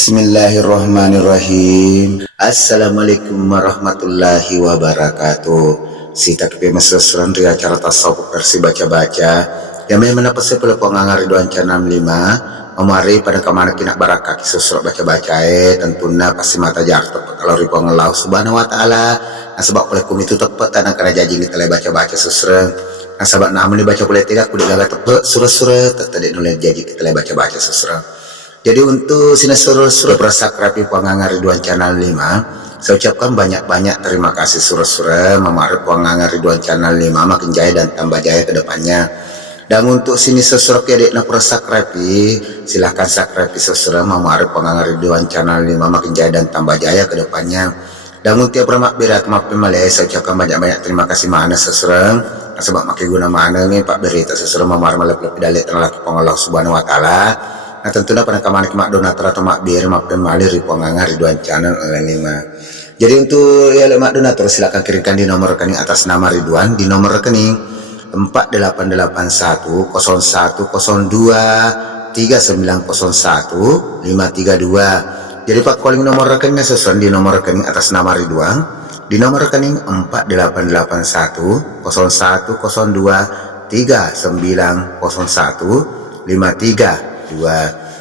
Bismillahirrahmanirrahim. Assalamualaikum warahmatullahi wabarakatuh. Sita kepi mesesran ria acara tasawuf versi baca-baca. Yang memang apa sih pelepong angari doan canam 5. Memari pada kemana kinak barakah kisusrok baca-baca tentunya pasti mata jatuh kalau ripong Allah subhanahu wa ta'ala. Nah sebab pelekum itu tepat tanah karena janji kita baca-baca susreng. Nah sebab namun dibaca boleh tidak kudik gagal tepat surat-surat tadi nulis janji kita baca-baca susreng. Jadi untuk sinasur-sur prasakrapi Puangangar Ridwan Channel 5, saya ucapkan banyak-banyak terima kasih sur-sur memarip Puangangar Ridwan Channel 5 makin jaya dan tambah jaya ke depannya. Dan untuk sini sur ya dek na prasakrapi, silahkan sakrapi sur memarip Puangangar Ridwan Channel 5 makin jaya dan tambah jaya ke depannya. Dan untuk pramak berat maafin malay, saya ucapkan banyak-banyak terima kasih mana sur sebab makin guna mana nih Pak berita sur memarip lebih dalek terlalu Allah subhanahu wa ta'ala. Nah tentunya pada kamar mak donatur atau mak bir mak pemali Puangangar Ridwan Channel 5. Jadi untuk ya mak donatur silakan kirimkan di nomor rekening atas nama Ridwan di nomor rekening 4881 0102 3901 532. Jadi Pak calling nomor rekeningnya sesuai di nomor rekening atas nama Ridwan di nomor rekening 4881 0102 3901 532.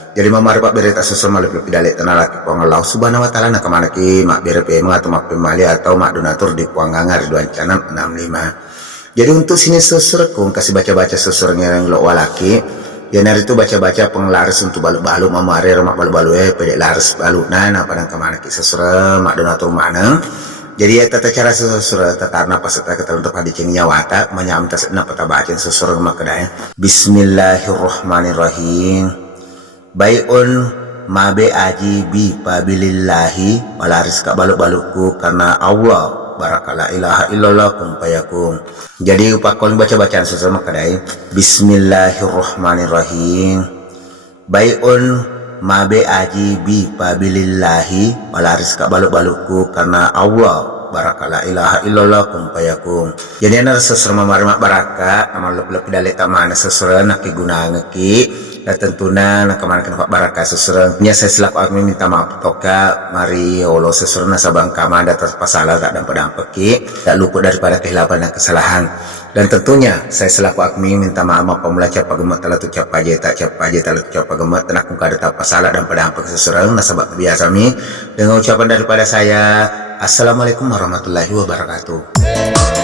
Jadi mamar Pak berita susul malip lebih dalek tanah laki Allah subhanahu wa ta'ala nak kemana ki mak BRP atau mak pemali atau mak donatur di Puangangar Ridwan Channel 65. Jadi untuk sini susur kung kasih baca-baca susur ngereng lo walaki ya nari itu baca-baca penglaris untuk balu-balu mamari mak balu-balu pedek laris balu nah padang kemana ki susur mak donatur mana. Jadi ya tata cara susur tatarna peserta ketelan untuk hadicing nyawata menyam tasna peta baca susur mak kedai. Bismillahirrahmanirrahim. Baiun mabe aji bi pabilillahi malaris ka baluk-balukku karena Allah barakala ilaha illallah kum payakum. Jadi upakon baca-bacaan susur mak kedai. Bismillahirrahmanirrahim. Baiun mabe aji bi pabilillahi malaris ka baluk-balukku karena Allah barakala ilaha illallah kum payakum. Jadi ana seser mamarima baraka nama lebih dalek tamana seser nak guna ngeki dan tentunya nak kemana Pak baraka seser nya saya selaku admin minta maaf toka mari Allah seser nasabang kamanda terpasalah tak dampak ki tak luput daripada kehilapan dan kesalahan. Dan tentunya saya selaku admin minta maaf apabila capa gemet telah ucap aja tak telah ucap gemet tenak kada tak pasalah dan pada ampak seserang nasabak biasa mi dengan ucapan daripada saya assalamualaikum warahmatullahi wabarakatuh.